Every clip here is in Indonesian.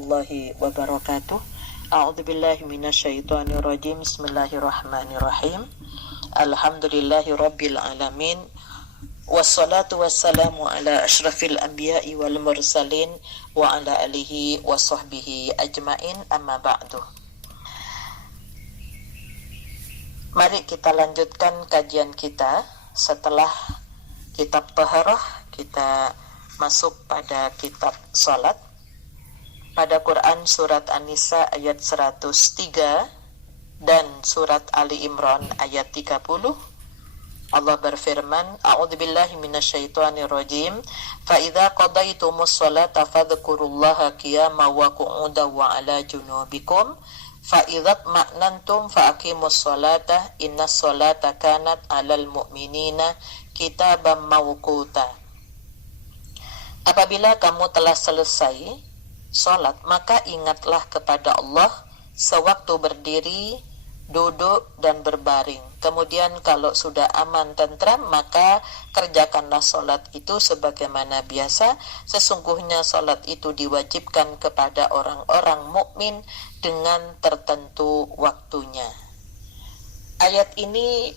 warahmatullahi wabarakatuh. A'udzubillahi minasyaitonirrajim. Bismillahirrahmanirrahim. Alhamdulillahi rabbil alamin. Wassalatu wassalamu ala asyrafil anbiya'i wal mursalin wa ala alihi wa sahbihi ajmain, amma ba'du. Mari kita lanjutkan kajian kita. Setelah kitab Taharah, kita masuk pada kitab Salat. Pada Quran surat An-Nisa ayat 103 dan surat Ali Imran ayat 30, Allah berfirman, A'udzubillahi minasyaitonirrajim, fa idza qadaytumus salata fadhkurullaha qiyaman wa qu'udan wa 'ala junubikum fa idza ma'nantum fa aqimus salata innas salata kanat 'alal mu'minina kitaban mawquta. Apabila kamu telah selesai sholat, maka ingatlah kepada Allah sewaktu berdiri, duduk, dan berbaring. Kemudian kalau sudah aman tentram, maka kerjakanlah sholat itu sebagaimana biasa. Sesungguhnya sholat itu diwajibkan kepada orang-orang mukmin dengan tertentu waktunya. Ayat ini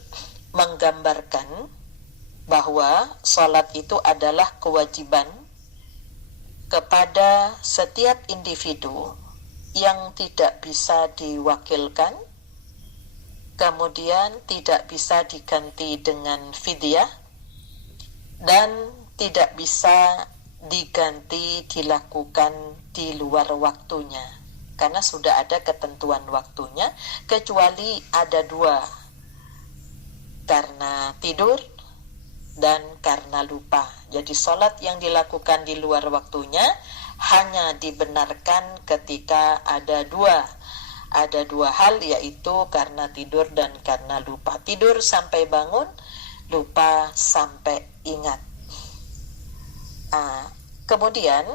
menggambarkan bahwa sholat itu adalah kewajiban kepada setiap individu yang tidak bisa diwakilkan, kemudian tidak bisa diganti dengan fidyah, dan tidak bisa diganti dilakukan di luar waktunya, karena sudah ada ketentuan waktunya, kecuali ada dua, karena tidur dan karena lupa. Jadi sholat yang dilakukan di luar waktunya hanya dibenarkan ketika ada dua hal, yaitu karena tidur dan karena lupa. Tidur sampai bangun, lupa sampai ingat. Kemudian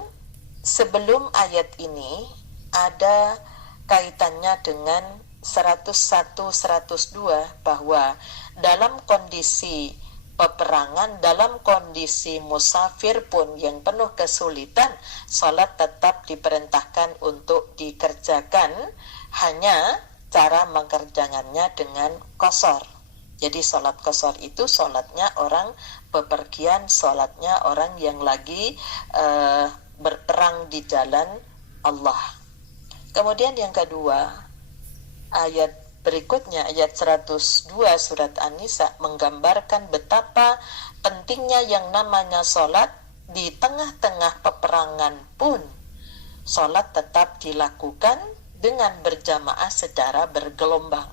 sebelum ayat ini ada kaitannya dengan 101, 102, bahwa dalam kondisi peperangan, dalam kondisi musafir pun yang penuh kesulitan, salat tetap diperintahkan untuk dikerjakan, hanya cara mengerjakannya dengan qasar. Jadi salat qasar itu salatnya orang bepergian, salatnya orang yang lagi berperang di jalan Allah. Kemudian yang kedua, ayat berikutnya, ayat 102 surat An-Nisa, menggambarkan betapa pentingnya yang namanya sholat. Di tengah-tengah peperangan pun sholat tetap dilakukan dengan berjamaah secara bergelombang.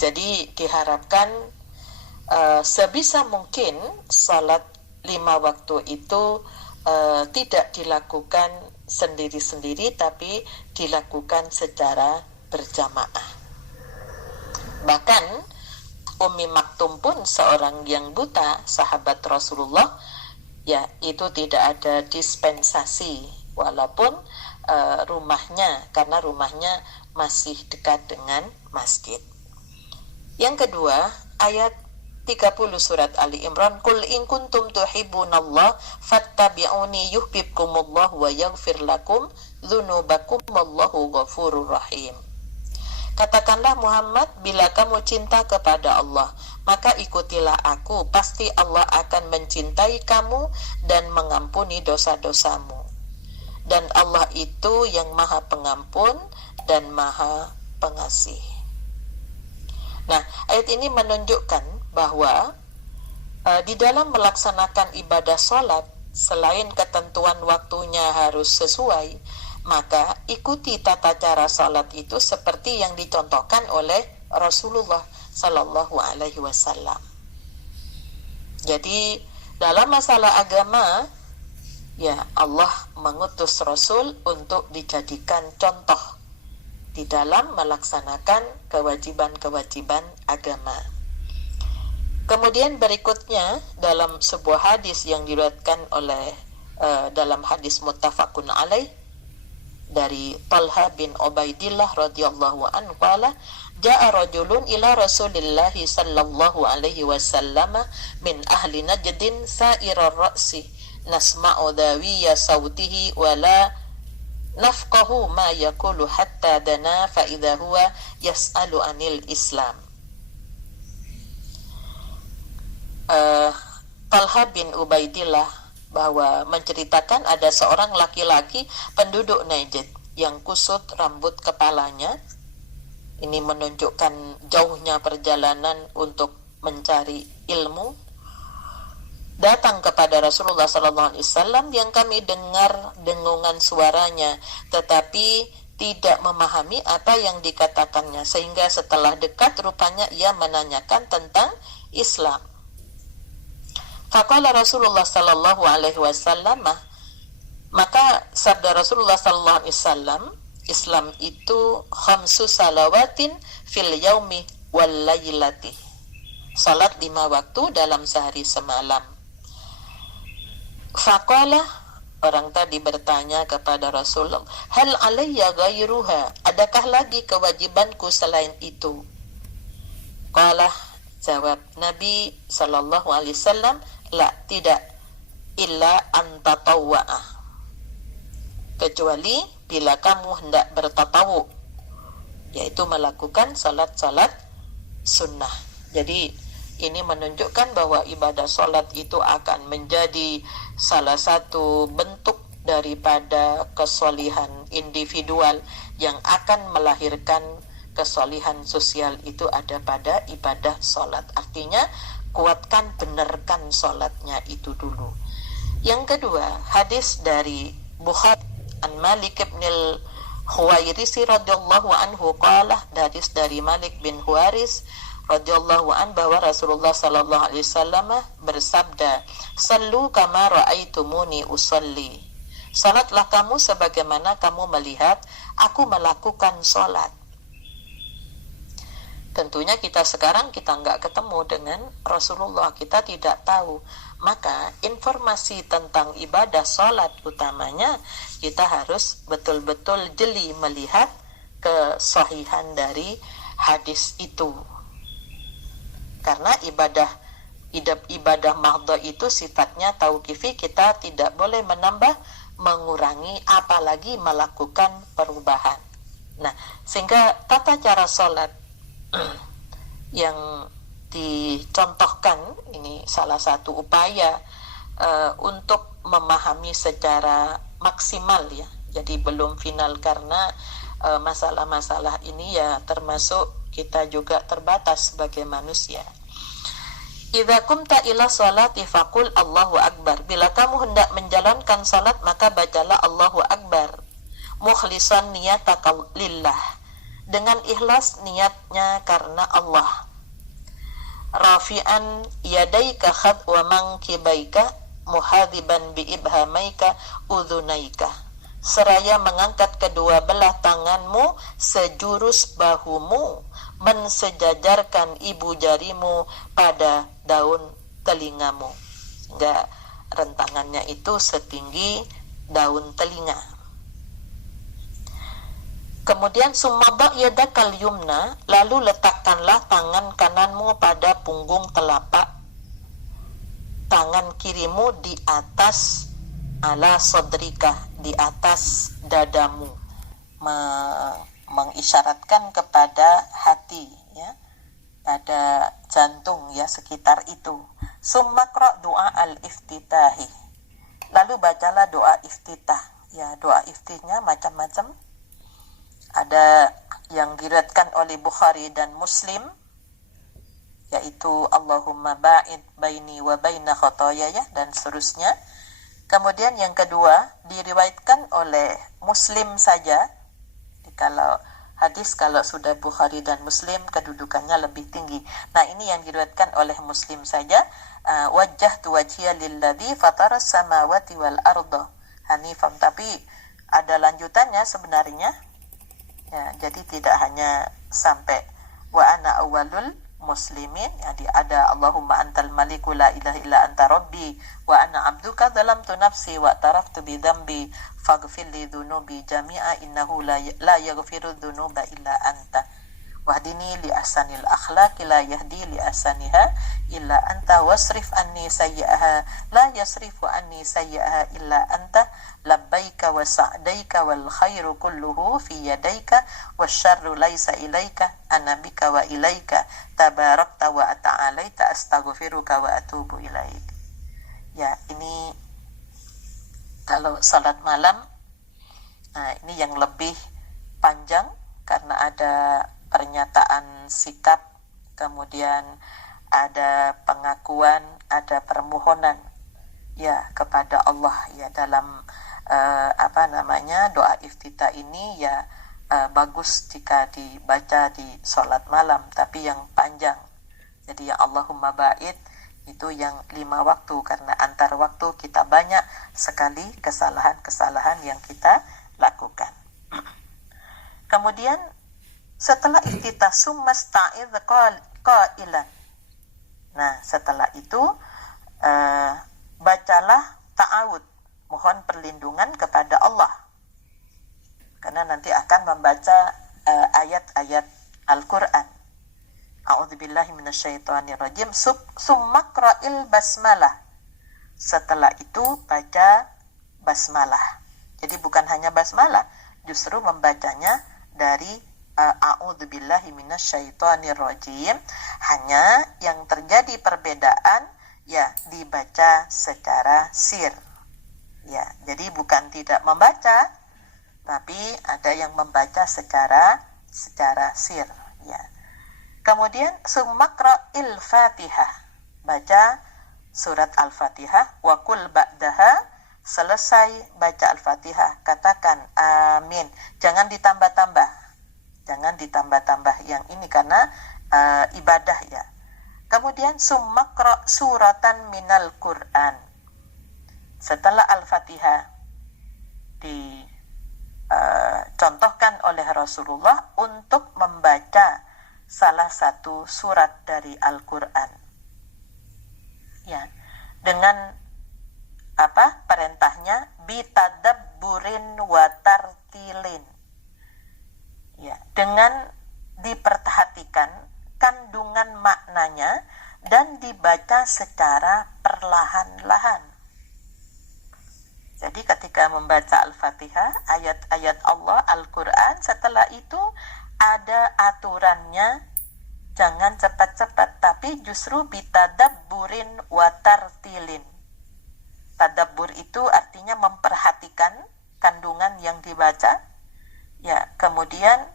Jadi diharapkan sebisa mungkin sholat 5 waktu itu tidak dilakukan sendiri-sendiri, tapi dilakukan secara berjamaah. Bahkan Ummi Maktum pun seorang yang buta, sahabat Rasulullah, ya itu tidak ada dispensasi walaupun rumahnya, karena rumahnya masih dekat dengan masjid. Yang kedua, ayat 30 surat Ali Imran, Qul in kuntum tuhibbunallah fattabi'uni yuhibbukumullah wa yaghfir lakum dzunubakum wallahu ghafurur rahim. Katakanlah Muhammad, bila kamu cinta kepada Allah, maka ikutilah aku, pasti Allah akan mencintai kamu dan mengampuni dosa-dosamu. Dan Allah itu yang Maha Pengampun dan Maha Pengasih. Nah, ayat ini menunjukkan bahwa di dalam melaksanakan ibadah sholat, selain ketentuan waktunya harus sesuai, maka ikuti tata cara salat itu seperti yang dicontohkan oleh Rasulullah Sallallahu Alaihi Wasallam. Jadi dalam masalah agama, ya Allah mengutus Rasul untuk dijadikan contoh di dalam melaksanakan kewajiban-kewajiban agama. Kemudian berikutnya, dalam sebuah hadis yang diriwayatkan oleh dalam hadis muttafaqun alaih dari Talha bin Ubaidillah radhiyallahu anhu, qala jaa rajulun ila Rasulillah sallallahu alaihi wasallam min ahli Najdin sa'irar ra'si nasma'u dawiya sautihi wala nafqahu ma yaqulu hatta dana fa idza huwa yas'alu anil Islam. Talha bin Ubaidillah bahwa menceritakan ada seorang laki-laki penduduk Najd yang kusut rambut kepalanya. Ini menunjukkan jauhnya perjalanan untuk mencari ilmu. Datang kepada Rasulullah SAW yang kami dengar dengungan suaranya, tetapi tidak memahami apa yang dikatakannya, sehingga setelah dekat rupanya ia menanyakan tentang Islam. Faqala Rasulullah sallallahu alaihi wasallam, maka sabda Rasulullah sallallahu alaihi wasallam, Islam itu khamsu salawatin fil yaumi wal lailati. Salat 5 waktu dalam sehari semalam. Faqala, orang tadi bertanya kepada Rasulullah, hal alayya ghairuha, adakah lagi kewajibanku selain itu? Qala, jawab Nabi sallallahu alaihi wasallam, la, tidak, illa antatawwa'ah, kecuali bila kamu hendak bertatawu, yaitu melakukan salat-salat sunnah. Jadi ini menunjukkan bahwa ibadah salat itu akan menjadi salah satu bentuk daripada kesolihan individual yang akan melahirkan kesolihan sosial, itu ada pada ibadah salat. Artinya kuatkan, benarkan salatnya itu dulu. Yang kedua, hadis dari Bukhari an Malik bin al-Huwairisi radhiyallahu anhu qala, hadis dari Malik bin Huwaris radhiyallahu an bahwa Rasulullah sallallahu alaihi wasallam bersabda, "Sallu kama ra'aitumuni usalli." Salatlah kamu sebagaimana kamu melihat aku melakukan salat. Tentunya kita sekarang kita nggak ketemu dengan Rasulullah, kita tidak tahu. Maka informasi tentang ibadah salat utamanya kita harus betul-betul jeli melihat kesahihan dari hadis itu. Karena ibadah mahdhah itu sifatnya tauqifi, kita tidak boleh menambah, mengurangi, apalagi melakukan perubahan. Nah, sehingga tata cara salat yang dicontohkan ini salah satu upaya untuk memahami secara maksimal ya. Jadi belum final karena masalah-masalah ini ya termasuk kita juga terbatas sebagai manusia. Idza kumta ila sholati faqul Allahu akbar. Bila kamu hendak menjalankan salat maka bacalah Allahu akbar. Mukhlishan niyataka lillah. Dengan ikhlas niatnya karena Allah. Rafi'an yadaika khadwa mankibaika muhadiban bi ibhamaika udhunaika. Seraya mengangkat kedua belah tanganmu sejurus bahumu, mensejajarkan ibu jarimu pada daun telingamu, sehingga rentangannya itu setinggi daun telinga. Kemudian summa yadakal yumna, lalu letakkanlah tangan kananmu pada punggung telapak tangan kirimu di atas ala sodrika, di atas dadamu, mengisyaratkan kepada hati ya, pada jantung ya, sekitar itu. Summa qra doa al-iftitahi, lalu bacalah doa iftitah ya. Doa iftitahnya macam-macam. Ada yang diriwayatkan oleh Bukhari dan Muslim, yaitu Allahumma ba'id baini wa baina khotoyaya dan seterusnya. Kemudian yang kedua diriwayatkan oleh Muslim saja. Kalau hadis kalau sudah Bukhari dan Muslim kedudukannya lebih tinggi. Nah, ini yang diriwayatkan oleh Muslim saja. Wajjahtu wajhiya lilladzi fataras samawati wal arda hanifan. Tapi ada lanjutannya sebenarnya. Ya, jadi tidak hanya sampai wa ana awwalul muslimin, jadi ada Allahumma antal maliku la ilaha illa anta rabbi wa ana abduka zalamtu nafsi wa taraftu bi dhanbi faghfir li dhunubi jami'a innahu la yaghfiru dhunuba illa anta wahdini li ahsanil akhlaqi la yahdi li ahsaniha illa anta wasrif anni sayyi'aha la yasrifu anni sayyi'aha illa anta labbaika wa sa'daika wal khairu kulluhu fi yadaika wasyarru laisa ilaika ana bika wa ilaika tabarakta wa ta'alaita astaghfiruka wa atubu ilaik. Ya, ini kalau salat malam, nah ini yang lebih panjang karena ada pernyataan sikap, kemudian ada pengakuan, ada permohonan ya kepada Allah ya dalam doa iftitah ini ya bagus jika dibaca di sholat malam, tapi yang panjang. Jadi ya Allahumma ba'id itu yang 5 waktu, karena antar waktu kita banyak sekali kesalahan-kesalahan yang kita lakukan. Kemudian setelah iftitah summasta'idz qailan. Nah, setelah itu bacalah ta'awud, mohon perlindungan kepada Allah. Karena nanti akan membaca ayat-ayat Al-Qur'an. A'udzubillahi minasyaitonirrajim. Summakra'il basmalah. Setelah itu baca basmalah. Jadi bukan hanya basmalah, justru membacanya dari a'udzubillahi minasyaitonirrajim. Hanya yang terjadi perbedaan ya dibaca secara sir. Ya, jadi bukan tidak membaca, tapi ada yang membaca secara sir ya. Kemudian summakra'il Fatihah, baca surat Al-Fatihah, wa qul ba'daha, selesai baca Al-Fatihah katakan amin. Jangan ditambah-tambah yang ini karena ibadah ya. Kemudian summakra suratan minal Qur'an. Setelah Al-Fatihah dicontohkan oleh Rasulullah untuk membaca salah satu surat dari Al-Qur'an. Ya, dengan perintahnya bitadabburin wa tartilin. Ya, dengan diperhatikan kandungan maknanya dan dibaca secara perlahan-lahan. Jadi ketika membaca Al-Fatihah, ayat-ayat Allah, Al-Quran, setelah itu ada aturannya, jangan cepat-cepat, tapi justru bitadabburin wa tartilin. Tadabbur itu artinya memperhatikan kandungan yang dibaca, ya, kemudian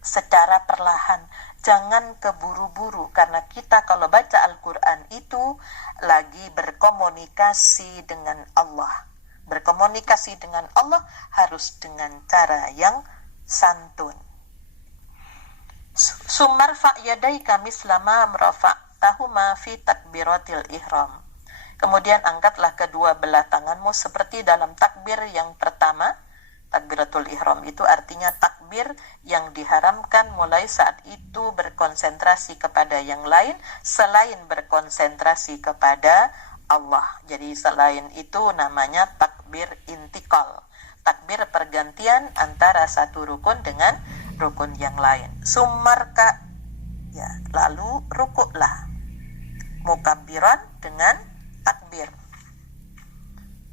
secara perlahan, jangan keburu-buru, karena kita kalau baca Al-Quran itu lagi berkomunikasi dengan Allah. Berkomunikasi dengan Allah harus dengan cara yang santun. Sumarfa yadaika mislama mrafa'tahuma fi takbiratil ihram. Kemudian angkatlah kedua belah tanganmu seperti dalam takbir yang pertama. Takbiratul ihram itu artinya takbir yang diharamkan mulai saat itu berkonsentrasi kepada yang lain selain berkonsentrasi kepada Allah. Jadi selain itu namanya takbir intikal, takbir pergantian antara satu rukun dengan rukun yang lain. Sumarka, ya, lalu rukuklah. Mukabbiran dengan takbir.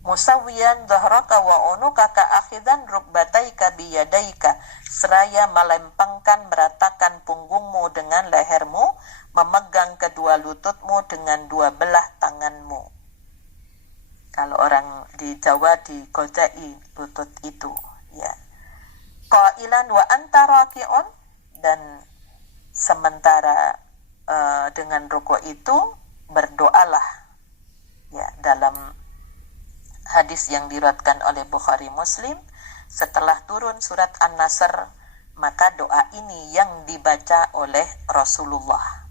Musawiyan dhahraka wa unukaka akhidan rukbataika biyadaika, seraya melempangkan meratakan punggungmu dengan lehermu, memegang kedua lututmu dengan dua belah tanganmu. Kalau orang di Jawa digojai lutut itu, ya. Qailan wa anta raki'un, dan sementara dengan rukuk itu berdoalah, ya, dalam hadis yang diriwayatkan oleh Bukhari Muslim, setelah turun surat An-Nasr, maka doa ini yang dibaca oleh Rasulullah.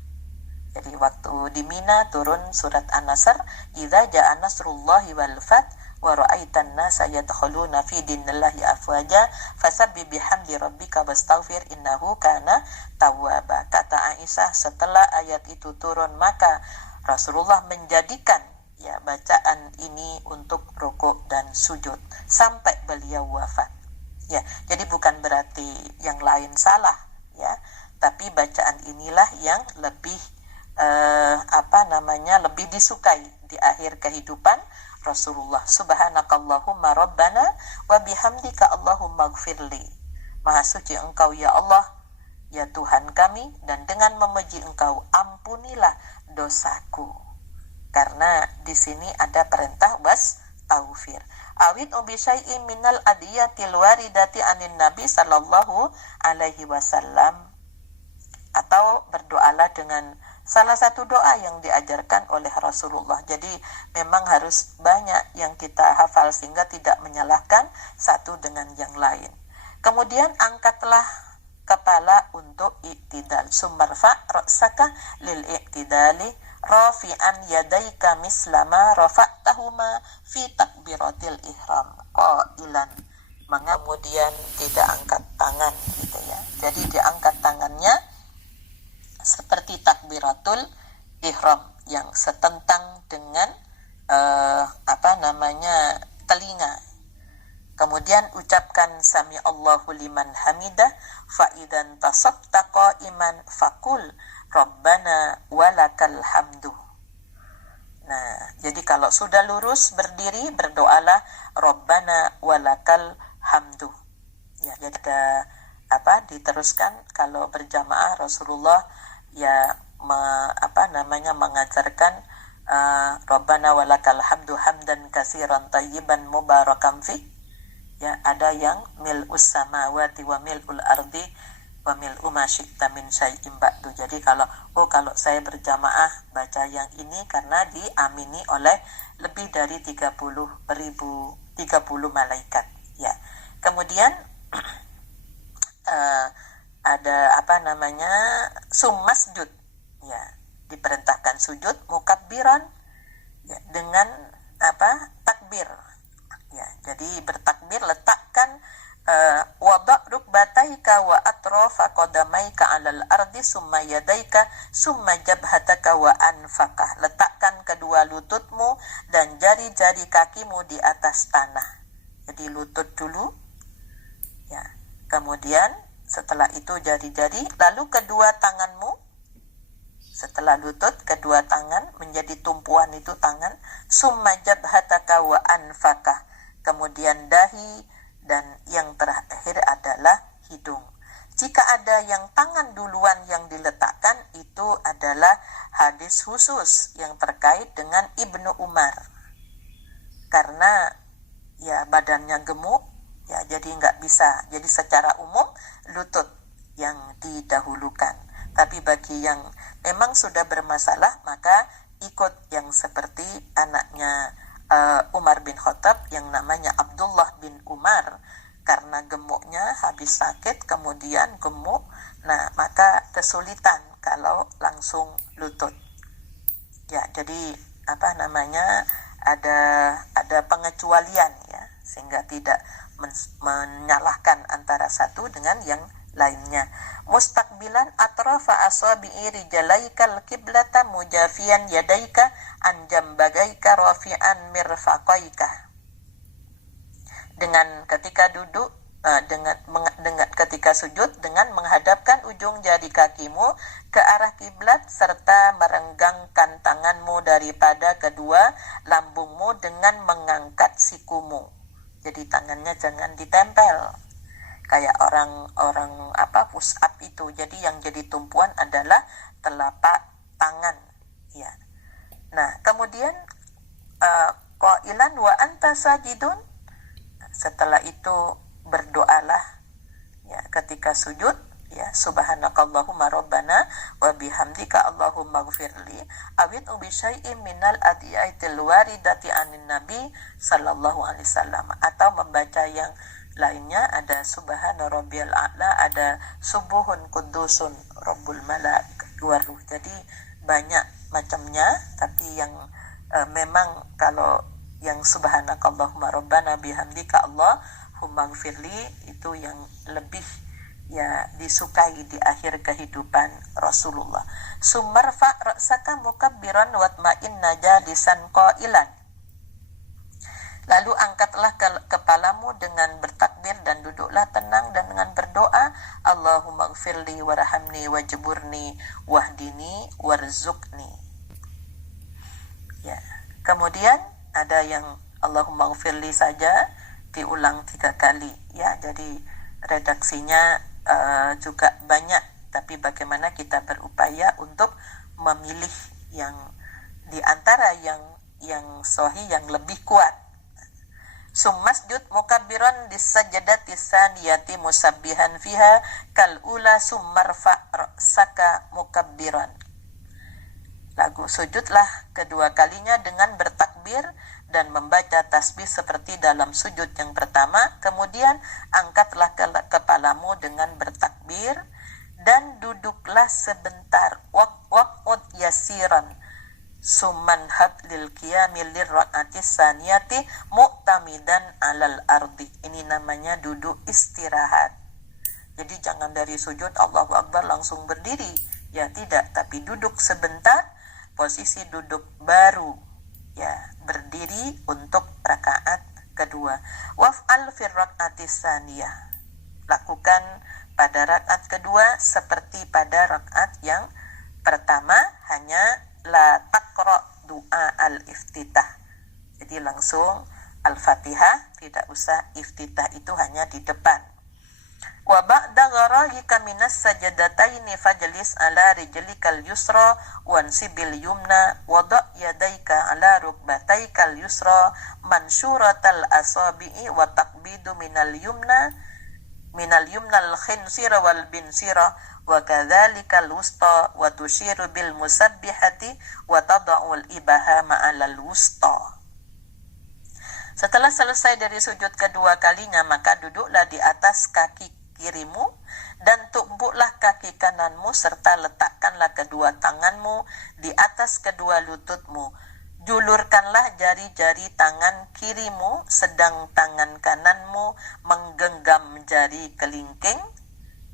Jadi waktu di Mina turun surat An-Nasr, idza ja'a nasrullahi wal fath wa ra'aitan nasa yadkhuluna fi dinillahi afwaja fasabbih bihamdi rabbika wastaghfir innahu kana tawwaba. Kata Aisyah, setelah ayat itu turun maka Rasulullah menjadikan, ya, bacaan ini untuk rukuk dan sujud sampai beliau wafat. Ya, jadi bukan berarti yang lain salah, ya, tapi bacaan inilah yang lebih lebih disukai di akhir kehidupan Rasulullah. Subhanakallahumma rabbana wa bihamdika Allahumma gfirli. Maha suci Engkau ya Allah, ya Tuhan kami, dan dengan memuji Engkau ampunilah dosaku. Karena di sini ada perintah taufir. Awid ubi syai'in minal adiyatil waridati anin Nabi sallallahu alaihi wasallam, atau berdoalah dengan salah satu doa yang diajarkan oleh Rasulullah. Jadi memang harus banyak yang kita hafal sehingga tidak menyalahkan satu dengan yang lain. Kemudian angkatlah kepala untuk iktidal. Sumarfa ra'saka lil iktidali rafi'an yadaika mislama rafa'tahuma fi takbiratil ihram qailan. Kemudian tidak angkat tangan gitu ya. Jadi diangkat tangannya seperti takbiratul ihram yang setentang dengan telinga. Kemudian ucapkan sami Allahu liman hamidah, fa idan tasabta qa'iman faqul rabbana walakal hamdu. Nah, jadi kalau sudah lurus berdiri berdoalah rabbana walakal hamdu. Ya, jadi diteruskan kalau berjamaah Rasulullah ya mengajarkan Rabbana walakal hamdu hamdan katsiran tayyiban mubarakan fi. Ya, ada yang mil'us samawati wa mil'ul ardi wa mil'u ma syi'ta min syai'in ba'du. Jadi kalau saya berjamaah baca yang ini karena diamini oleh lebih dari 30 malaikat ya. Kemudian ada summasjud ya, diperintahkan sujud mukabbiran ya, dengan takbir ya. Jadi bertakbir, letakkan wada' rukbataika wa atrafa qadamaika 'alal ardi summa yadaika summa jabhataka wa anfaqah. Letakkan kedua lututmu dan jari-jari kakimu di atas tanah. Jadi lutut dulu ya. Kemudian setelah itu jari-jari, lalu kedua tanganmu. Setelah lutut, kedua tangan menjadi tumpuan itu tangan. Summa jabhataka wa anfaqah. Kemudian dahi, dan yang terakhir adalah hidung. Jika ada yang tangan duluan yang diletakkan, itu adalah hadis khusus yang terkait dengan Ibnu Umar. Karena ya badannya gemuk, ya jadi nggak bisa. Jadi secara umum lutut yang didahulukan. Tapi bagi yang memang sudah bermasalah, maka ikut yang seperti anaknya Umar bin Khattab yang namanya Abdullah bin Umar. Karena gemuknya habis sakit, kemudian gemuk, nah maka kesulitan kalau langsung lutut. Ya, jadi ada pengecualian ya, sehingga tidak menyalahkan antara satu dengan yang lainnya. Mustaqbilan atrafa asabi'i rijalaikal qiblata mujafiyan yadaika an jambagaika rafi'an mirfaqaika. Dengan ketika duduk dengan ketika sujud dengan menghadapkan ujung jari kakimu ke arah kiblat serta merenggangkan tanganmu daripada kedua lambungmu dengan mengangkat sikumu. Jadi tangannya jangan ditempel kayak orang push up itu. Jadi yang jadi tumpuan adalah telapak tangan ya. Nah, kemudian qailan wa anta sajidun, setelah itu berdoalah ya ketika sujud ya, subhanakallahumma rabbana wa bihamdika Allahumma gfirli awid ubi syai'in minal adiyatil waridati anin nabi sallallahu alaihi wasallam, atau membaca yang lainnya ada subhana rabbiyal a'la, ada subuhun kudusun rabbul malaik waruh. Jadi banyak macamnya, tapi yang memang kalau yang subhanakallahumma rabbana bihamdika Allahumma gfirli itu yang lebih ya disukai di akhir kehidupan Rasulullah. Sumarfa ra'saka mukabbiran watma'inna jalisan qailan. Lalu angkatlah kepalamu dengan bertakbir dan duduklah tenang dan dengan berdoa, Allahumma gfirli warhamni wajburni wahdini warzuqni. Ya. Kemudian ada yang Allahumma gfirli saja diulang 3 kali. Ya, jadi redaksinya juga banyak, tapi bagaimana kita berupaya untuk memilih yang di antara yang sahih, yang lebih kuat. Summasjud mukabbiran disajadati saniyati musabbihan fiha kal ula summarfa ra'saka mukabbiran. Lalu sujudlah kedua kalinya dengan bertakbir dan membaca tasbih seperti dalam sujud yang pertama. Kemudian angkatlah kepalamu dengan bertakbir dan duduklah sebentar. Waq'ud yasiran summan had lil qiyamil lirra'ati saniyati mu'tamidan alal ardi. Ini namanya duduk istirahat. Jadi jangan dari sujud Allahu Akbar langsung berdiri. Ya tidak, tapi duduk sebentar, posisi duduk baru. Ya, berdiri untuk rakaat kedua. Waf'al fir raq'ati saniyah. Lakukan pada rakaat kedua seperti pada rakaat yang pertama, hanya la taqra doa al-iftitah. Jadi langsung al-fatihah, tidak usah iftitah, itu hanya di depan. Wa ba'da gharahika minas sajadataini fajlis ala rijlikal yusra wansibil yumna wada' yadaika ala rukbataikal yusra mansuratal asabi'i wa taqbidu minal yumna al khinsira wal binsira wa kadzalika al wusta wa tushiru bil musabbihati wa tad'ul ibaha ma'al wusta. Setelah selesai dari sujud kedua kalinya, maka duduklah di atas kaki kirimu dan tumpuklah kaki kananmu serta letakkanlah kedua tanganmu di atas kedua lututmu. Julurkanlah jari-jari tangan kirimu sedang tangan kananmu menggenggam jari kelingking,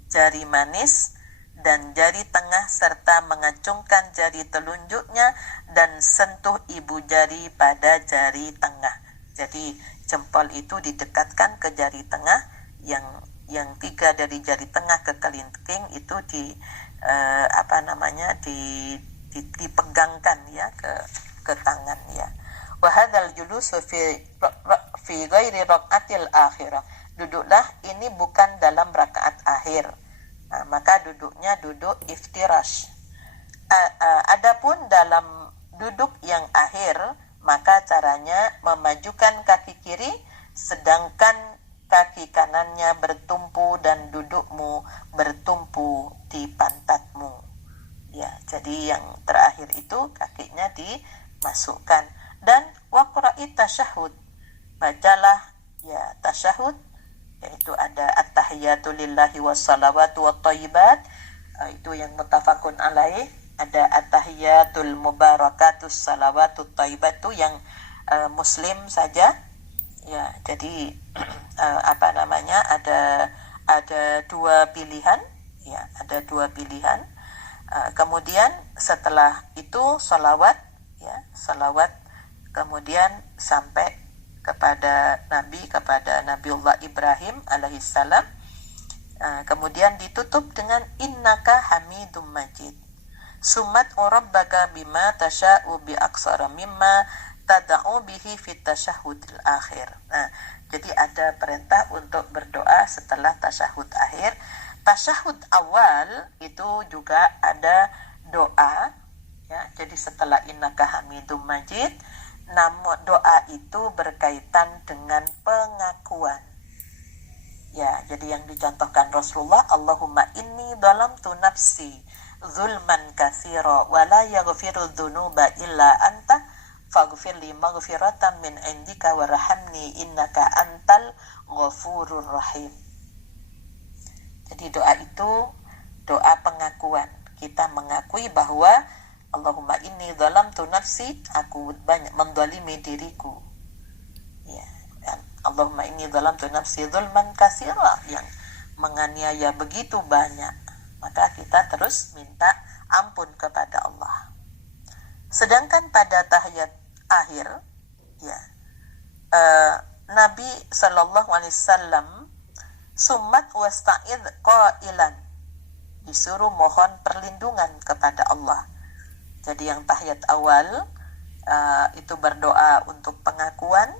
jari manis, dan jari tengah serta mengacungkan jari telunjuknya dan sentuh ibu jari pada jari tengah. Jadi jempol itu didekatkan ke jari tengah, yang 3 dari jari tengah ke kelingking itu dipegangkan ya ke tangan ya. Wa hadzal julusu fi ghairi raqatil akhirah. Duduklah ini bukan dalam rakaat akhir. Nah, maka duduknya duduk iftirash. Adapun dalam duduk yang akhir, maka caranya memajukan kaki kiri sedangkan kaki kanannya bertumpu dan dudukmu bertumpu di pantatmu. Ya, jadi yang terakhir itu kakinya dimasukkan. Dan waqra'i tasyahud. Bacalah ya tasyahud, yaitu ada at-tahiyatu lillahi wassalawatu wattayyibat, itu yang muttafaqun alaih. Ada at-tahiyatul mubarakatus salawatut thayyibat, itu yang muslim saja. Ya, jadi ada 2 pilihan, ya, ada 2 pilihan. Kemudian setelah itu salawat, ya, salawat, kemudian sampai kepada Nabiullah Ibrahim alaihissalam. Kemudian ditutup dengan innaka hamidum majid. Sumat rabbaka bima tasya'u bi aqsara mimma tada'u bihi fit tasyahhudil akhir. Nah, jadi ada perintah untuk berdoa setelah tasyahud akhir. Tasyahud awal itu juga ada doa, ya. Jadi setelah innaka hamidum majid, namun doa itu berkaitan dengan pengakuan. Ya, jadi yang dicontohkan Rasulullah, Allahumma inni dhalamtu nafsi zulman katsira wa la yaghfiru dzunuba illa anta faghfirli maghfiratan min indika warhamni innaka antal ghafurur rahim. Jadi doa itu doa pengakuan. Kita mengakui bahwa Allahumma inni dhalamtu nafsi, aku banyak mendolimi diriku. Ya, Allahumma inni dhalamtu nafsi zulman katsira, yang menganiaya begitu banyak. Maka kita terus minta ampun kepada Allah. Sedangkan pada tahiyat akhir, ya, Nabi Sallallahu Alaihi Wasallam summat wasta'id qailan, disuruh mohon perlindungan kepada Allah. Jadi yang tahiyat awal itu berdoa untuk pengakuan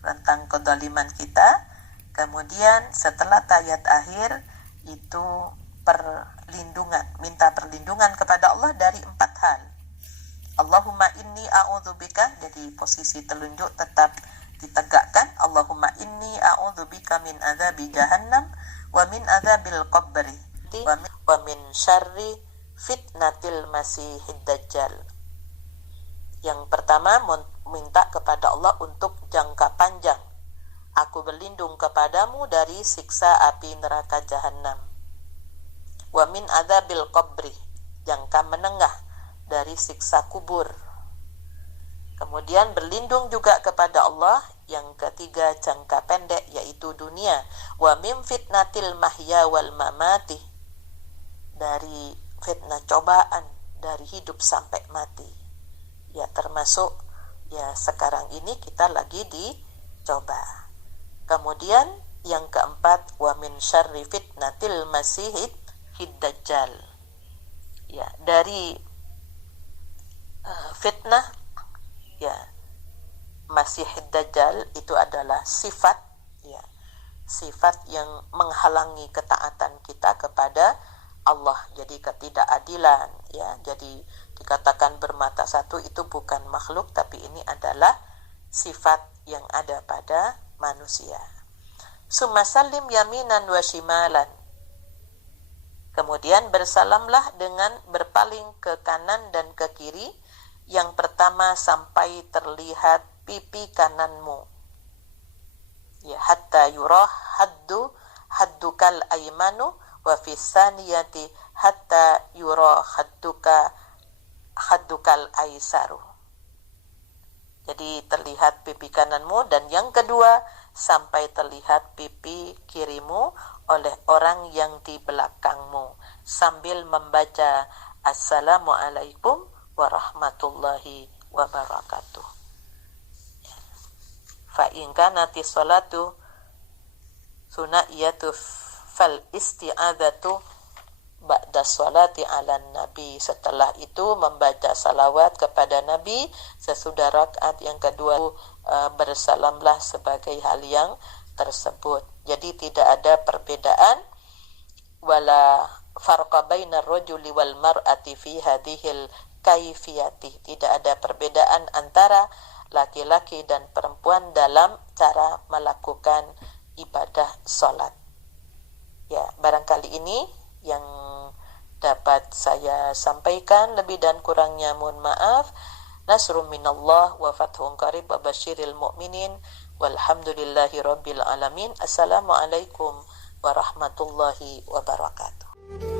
tentang kezaliman kita. Kemudian setelah tahiyat akhir itu perlindungan, minta perlindungan kepada Allah dari 4 hal. Allahumma inni a'udzubika, jadi posisi telunjuk tetap ditegakkan. Allahumma inni a'udzubika min adzabi jahannam wa min adzabil qabri wa min syarri fitnatil masihid dajjal. Yang pertama, minta kepada Allah untuk jangka panjang. Aku berlindung kepadamu dari siksa api neraka jahanam. Wa min adzabil qabri, jangka menengah dari siksa kubur. Kemudian berlindung juga kepada Allah yang ketiga jangka pendek, yaitu dunia. Wa min fitnatil mahya wal mamati, dari fitnah cobaan dari hidup sampai mati. Ya termasuk ya sekarang ini kita lagi dicoba. Kemudian yang keempat, wa min syarri fitnatil masihid dajjal. Ya, dari fitnah ya Masihid Dajjal itu adalah sifat ya, sifat yang menghalangi ketaatan kita kepada Allah. Jadi ketidakadilan ya. Jadi dikatakan bermata satu itu bukan makhluk, tapi ini adalah sifat yang ada pada manusia. Summa sallim yaminan wa shimalan. Kemudian bersalamlah dengan berpaling ke kanan dan ke kiri. Yang pertama sampai terlihat pipi kananmu. Ya, hatta yurah haddukal aymanu wa fi saniyati hatta yurah haddukal aisaru. Jadi terlihat pipi kananmu, dan yang kedua sampai terlihat pipi kirimu oleh orang yang di belakangmu sambil membaca Assalamualaikum warahmatullahi wabarakatuh. Fa in kanati sholatu sunaiyatu fal isti'adzatu ba'da sholati ala nabi. Setelah itu membaca salawat kepada Nabi sesudah rakaat yang kedua, bersalamlah sebagai hal yang tersebut. Jadi tidak ada perbedaan wala farqa bainar rajuli wal mar'ati fi hadhil kaifiyati. Tidak ada perbedaan antara laki-laki dan perempuan dalam cara melakukan ibadah sholat. Ya, barangkali ini yang dapat saya sampaikan. Lebih dan kurangnya mohon maaf. Nasrun minallah wa fathun qarib wa basyiril mu'minin walhamdulillahi rabbil alamin. Assalamualaikum warahmatullahi wabarakatuh.